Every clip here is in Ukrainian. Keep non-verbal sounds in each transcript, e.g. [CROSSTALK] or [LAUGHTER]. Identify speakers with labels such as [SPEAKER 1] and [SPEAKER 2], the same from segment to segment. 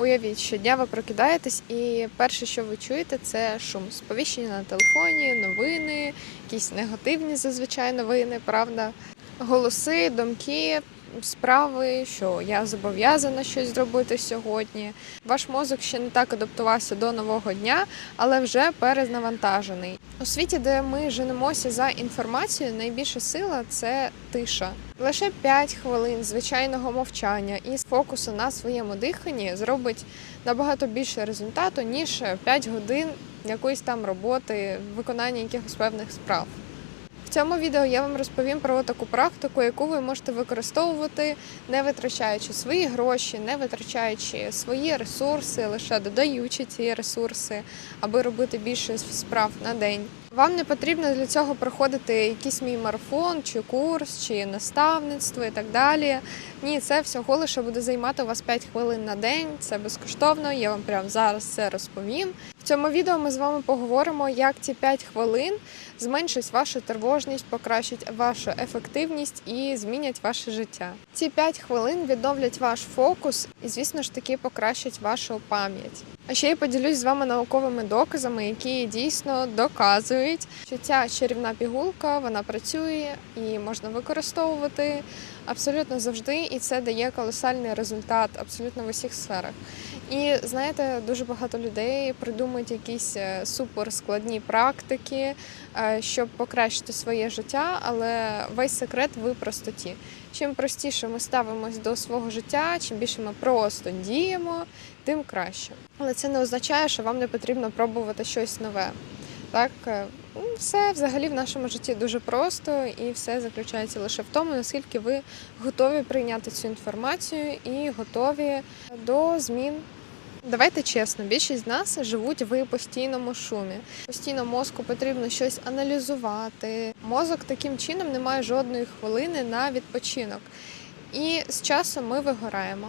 [SPEAKER 1] Уявіть, щодня ви прокидаєтесь, і перше, що ви чуєте, це шум. Сповіщення на телефоні, новини, якісь негативні зазвичай новини, правда, голоси, думки, справи, що я зобов'язана щось зробити сьогодні. Ваш мозок ще не так адаптувався до нового дня, але вже перезнавантажений. У світі, де ми женемося за інформацією, найбільша сила це тиша. Лише 5 хвилин звичайного мовчання і фокусу на своєму диханні зробить набагато більше результату, ніж 5 годин якоїсь там роботи, виконання якихось певних справ. В цьому відео я вам розповім про таку практику, яку ви можете використовувати, не витрачаючи свої гроші, не витрачаючи свої ресурси, лише додаючи ці ресурси, аби робити більше справ на день. Вам не потрібно для цього проходити якийсь мій марафон, чи курс, чи наставництво і так далі. Ні, це всього лише буде займати у вас 5 хвилин на день. Це безкоштовно. Я вам прямо зараз це розповім. Цьому відео ми з вами поговоримо, як ці 5 хвилин зменшить вашу тривожність, покращить вашу ефективність і змінять ваше життя. Ці 5 хвилин відновлять ваш фокус і, звісно ж таки, покращать вашу пам'ять. А ще я поділюсь з вами науковими доказами, які дійсно доказують, що ця чарівна пігулка вона працює і можна використовувати абсолютно завжди, і це дає колосальний результат абсолютно в усіх сферах. І знаєте, дуже багато людей придумують якісь е, суперскладні практики, е, щоб покращити своє життя, але весь секрет в простоті. Чим простіше ми ставимось до свого життя, чим більше ми просто діємо, тим краще. Але це не означає, що вам не потрібно пробувати щось нове. Так, е, ну, все взагалі в нашому житті дуже просто, і все заключається лише в тому, наскільки ви готові прийняти цю інформацію і готові до змін. Давайте чесно, більшість з нас живуть в постійному шумі. Постійно мозку потрібно щось аналізувати. Мозок таким чином не має жодної хвилини на відпочинок. І з часом ми вигораємо.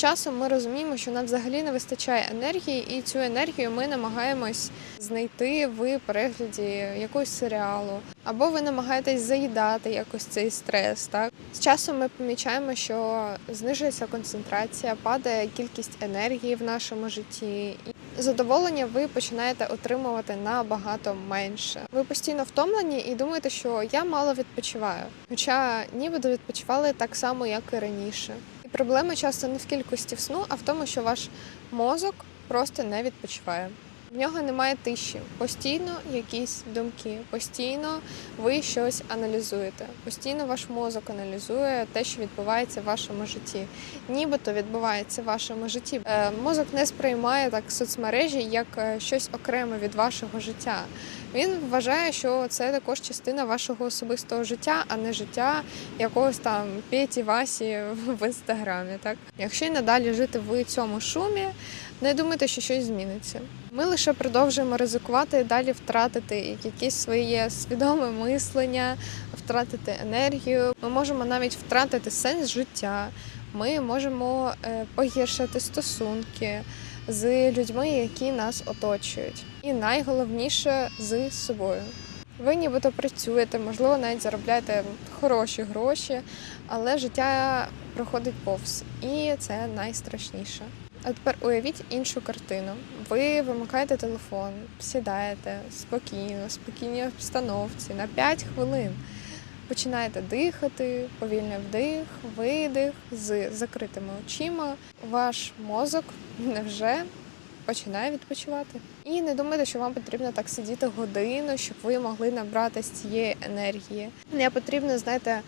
[SPEAKER 1] Часом ми розуміємо, що нам взагалі не вистачає енергії, і цю енергію ми намагаємось знайти в перегляді якогось серіалу, або ви намагаєтесь заїдати якось цей стрес. Так з часом ми помічаємо, що знижується концентрація, падає кількість енергії в нашому житті. Задоволення ви починаєте отримувати набагато менше. Ви постійно втомлені і думаєте, що я мало відпочиваю, хоча нібито відпочивали так само, як і раніше. Проблема часто не в кількості сну, а в тому, що ваш мозок просто не відпочиває. В нього немає тиші. Постійно якісь думки, постійно ви щось аналізуєте. Постійно ваш мозок аналізує те, що відбувається в вашому житті. Нібито відбувається в вашому житті. Е, Мозок не сприймає так соцмережі як е, щось окреме від вашого життя. Він вважає, що це також частина вашого особистого життя, а не життя якогось там Петі Васі в інстаграмі. Так, якщо й надалі жити в цьому шумі, не думайте, що щось зміниться. Ми лише продовжуємо ризикувати і далі втратити якесь своє свідоме мислення, втратити енергію. Ми можемо навіть втратити сенс життя. Ми можемо е, погіршити стосунки з людьми, які нас оточують. І найголовніше з собою. Ви нібито працюєте, можливо, навіть заробляєте хороші гроші, але життя проходить повз, і це найстрашніше. А тепер уявіть іншу картину. Ви вимикаєте телефон, сідаєте спокійно, спокійній обстановці на 5 хвилин. Починаєте дихати, повільний вдих, видих з закритими очима. Ваш мозок невже починає відпочивати. І не думайте, що вам потрібно так сидіти годину, щоб ви могли набрати з цієї енергії. Не потрібно, знаєте,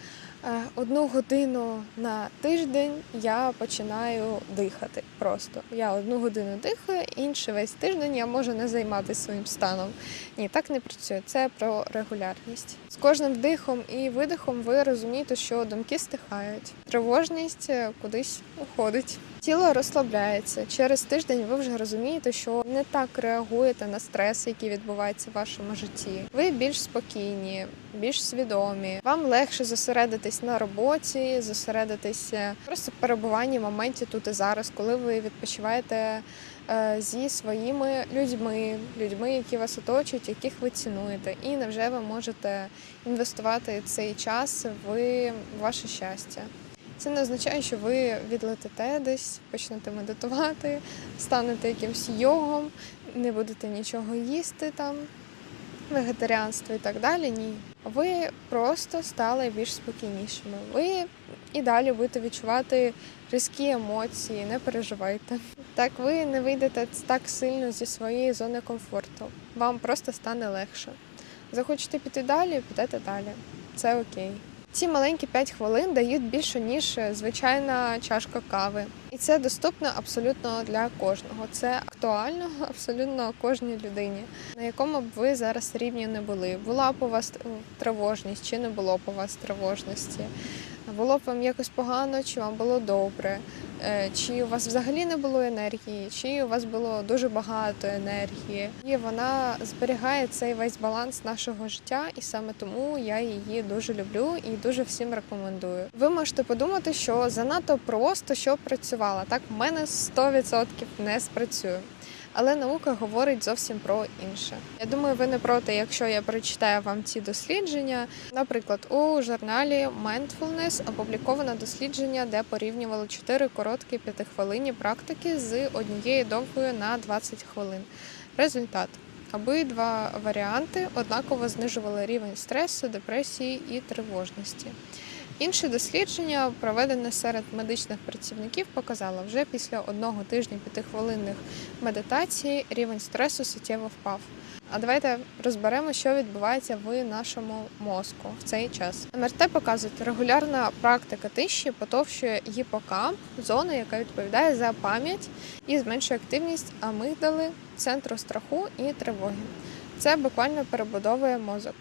[SPEAKER 1] одну годину на тиждень я починаю дихати. Просто я одну годину дихаю, інший весь тиждень я можу не займатися своїм станом. Ні, так не працює. Це про регулярність. З кожним вдихом і видихом ви розумієте, що думки стихають, тривожність е, кудись уходить. Тіло розслабляється. Через тиждень ви вже розумієте, що не так реагуєте на стрес, який відбувається в вашому житті. Ви більш спокійні, більш свідомі. Вам легше зосередитись на роботі, зосередитись е, просто перебуванні в моменті тут і зараз, коли ви відпочиваєте е, зі своїми людьми, людьми, які вас оточують, яких ви цінуєте, і невже ви можете інвестувати цей час в ваше щастя. Це не означає, що ви відлетите десь, почнете медитувати, станете якимсь йогом, не будете нічого їсти там, вегетаріанство і так далі. Ні. Ви просто стали більш спокійнішими. Ви і далі будете відчувати різкі емоції, не переживайте. Так ви не вийдете так сильно зі своєї зони комфорту. Вам просто стане легше. Захочете піти далі, підете далі. Це окей. Ці маленькі 5 хвилин дають більше, ніж звичайна чашка кави. І це доступно абсолютно для кожного. Це актуально [LAUGHS] абсолютно кожній людині, на якому б ви зараз рівні не були. Була б у вас тривожність, чи не було б у вас тривожності. Було б вам якось погано, чи вам було добре, Е, чи у вас взагалі не було енергії, чи у вас було дуже багато енергії. І вона зберігає цей весь баланс нашого життя, і саме тому я її дуже люблю і дуже всім рекомендую. Ви можете подумати, що занадто просто щоб працювала. Так, в мене 100% не спрацює. Але наука говорить зовсім про інше. Я думаю, ви не проти, якщо я прочитаю вам ці дослідження. Наприклад, у журналі Mindfulness опубліковано дослідження, де порівнювали 4 короткі п'ятихвилинні практики з однією довгою на 20 хвилин. Результат. Обидва варіанти однаково знижували рівень стресу, депресії і тривожності. Інше дослідження, проведене серед медичних працівників, показало, вже після одного тижня п'ятихвилинних медитацій рівень стресу суттєво впав. А давайте розберемо, що відбувається в нашому мозку в цей час. МРТ показує, регулярна практика тиші потовщує гіпокамп, зону, яка відповідає за пам'ять і зменшує активність амигдали, центру страху і тривоги. Це буквально перебудовує мозок.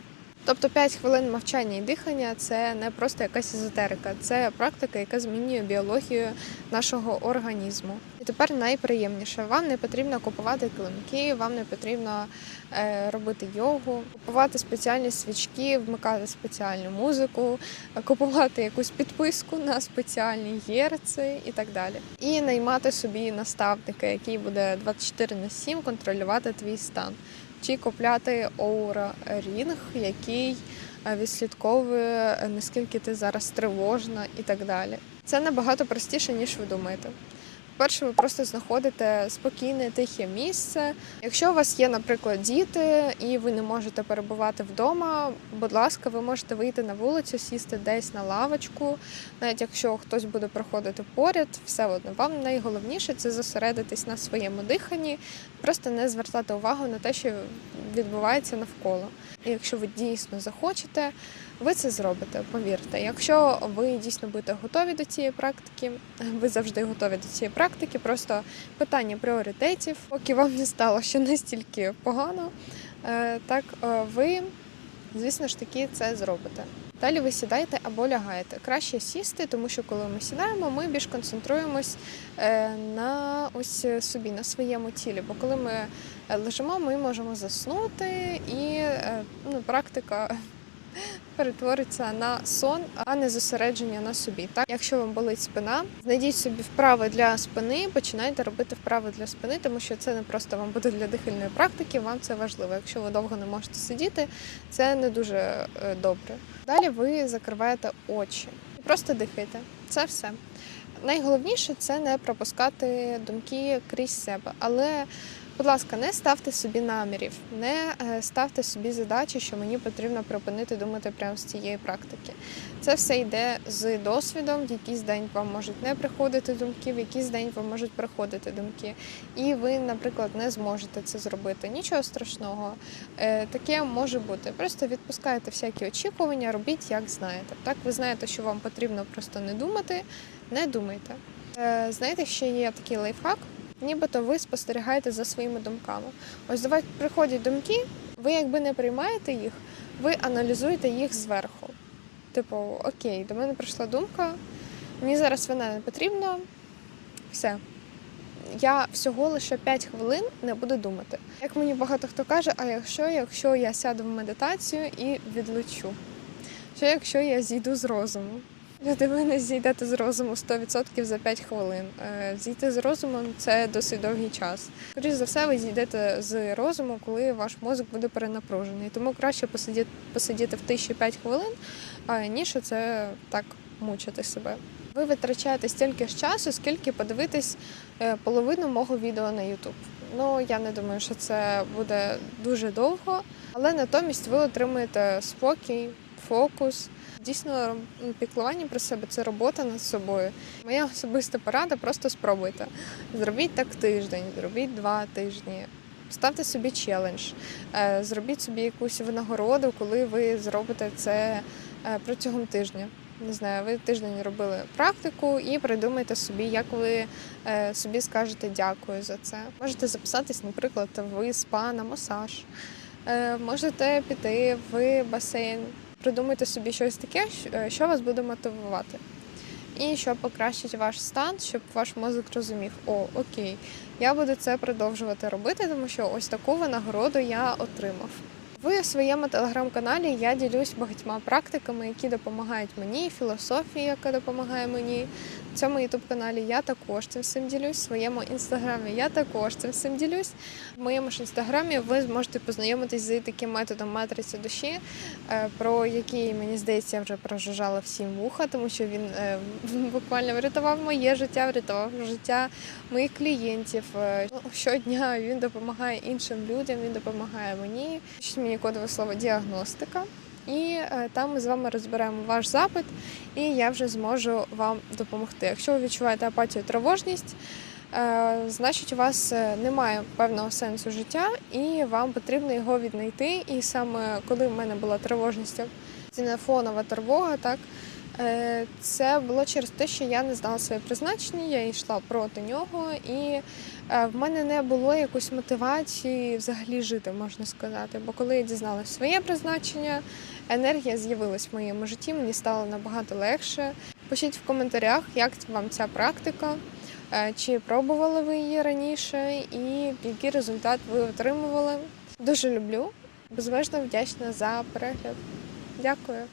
[SPEAKER 1] Тобто 5 хвилин мовчання і дихання це не просто якась езотерика, це практика, яка змінює біологію нашого організму. І тепер найприємніше. Вам не потрібно купувати килимки, вам не потрібно е, робити йогу, купувати спеціальні свічки, вмикати спеціальну музику, купувати якусь підписку на спеціальні герци і так далі. І наймати собі наставника, який буде 24 на 7 контролювати твій стан чи купляти Oura Ring, який е, відслідковує е, наскільки ти зараз тривожна і так далі. Це набагато простіше, ніж ви думаєте. Перше, ви просто знаходите спокійне, тихе місце. Якщо у вас є, наприклад, діти, і ви не можете перебувати вдома, будь ласка, ви можете вийти на вулицю, сісти десь на лавочку, навіть якщо хтось буде проходити поряд, все одно. Вам найголовніше це зосередитись на своєму диханні, просто не звертати увагу на те, що відбувається навколо. І якщо ви дійсно захочете, ви це зробите, повірте. Якщо ви дійсно будете готові до цієї практики, [LAUGHS] ви завжди готові до цієї практики. Просто питання пріоритетів, поки вам не стало ще настільки погано, е, так е, ви, звісно ж таки, це зробите. Далі ви сідаєте або лягаєте. Краще сісти, тому що коли ми сідаємо, ми більш концентруємось е, на ось собі, на своєму тілі. Бо коли ми лежимо, ми можемо заснути, і ну, практика перетвориться на сон, а не зосередження на собі. Так, якщо вам болить спина, знайдіть собі вправи для спини, починайте робити вправи для спини, тому що це не просто вам буде для дихальної практики, вам це важливо. Якщо ви довго не можете сидіти, це не дуже е, добре. Далі ви закриваєте очі просто дихайте. Це все. Найголовніше це не пропускати думки крізь себе, але Будь ласка, не ставте собі намірів, не е, ставте собі задачі, що мені потрібно припинити думати прямо з цієї практики. Це все йде з досвідом. В якийсь день вам можуть не приходити думки, в якийсь день вам можуть приходити думки. І ви, наприклад, не зможете це зробити. Нічого страшного. Е, таке може бути. Просто відпускаєте всякі очікування, робіть, як знаєте. Так, ви знаєте, що вам потрібно просто не думати, не думайте. Е, знаєте, ще є такий лайфхак нібито ви спостерігаєте за своїми думками. Ось давайте приходять думки, ви якби не приймаєте їх, ви аналізуєте їх зверху. Типу, окей, до мене прийшла думка, мені зараз вона не потрібна, все. Я всього лише 5 хвилин не буду думати. Як мені багато хто каже, а якщо, якщо я сяду в медитацію і відлучу? Що якщо я зійду з розуму? Люди, ви зійдете з розуму 100% за 5 хвилин. Е, зійти з розуму це досить довгий час. Скоріше за все, ви зійдете з розуму, коли ваш мозок буде перенапружений. Тому краще посидіти, посидіти в тиші 5 хвилин, ніж це так мучити себе. Ви витрачаєте стільки ж часу, скільки подивитись е, половину мого відео на YouTube. Ну я не думаю, що це буде дуже довго, але натомість ви отримуєте спокій, фокус. Дійсно, піклування про себе це робота над собою. Моя особиста порада просто спробуйте. Зробіть так тиждень, зробіть два тижні. Ставте собі челендж, е, зробіть собі якусь винагороду, коли ви зробите це е, протягом тижня. Не знаю, ви тиждень робили практику і придумайте собі, як ви е, собі скажете дякую за це. Можете записатись, наприклад, в спа на масаж, можете піти в басейн, придумайте собі щось таке, е, що вас буде мотивувати. І що покращить ваш стан, щоб ваш мозок розумів, о, окей, я буду це продовжувати робити, тому що ось таку винагороду я отримав. В своєму телеграм-каналі я ділюсь багатьма практиками, які допомагають мені, філософії, яка допомагає мені. Цьому ютуб-каналі я також цим всім ділюсь. В своєму інстаграмі я також цим всім ділюсь. В моєму ж інстаграмі ви зможете познайомитись з таким методом матриці душі, е, про який мені здається, я вже прожужжала всім вуха, тому що він е, [LAUGHS] буквально врятував моє життя, врятував життя моїх клієнтів. Е, Щодня він допомагає іншим людям, він допомагає мені. Мені кодове слово діагностика. І е, там ми з вами розберемо ваш запит, і я вже зможу вам допомогти. Якщо ви відчуваєте апатію, тривожність, е, значить у вас е, немає певного сенсу життя, і вам потрібно його віднайти. І саме коли в мене була тривожність, це фонова тривога, так це було через те, що я не знала своє призначення, я йшла проти нього, і е, в мене не було якоїсь мотивації взагалі жити, можна сказати. Бо коли я дізналася своє призначення, енергія з'явилась в моєму житті, мені стало набагато легше. Пишіть в коментарях, як вам ця практика, е, чи пробували ви її раніше, і який результат ви отримували. Дуже люблю, безмежно вдячна за перегляд. Дякую.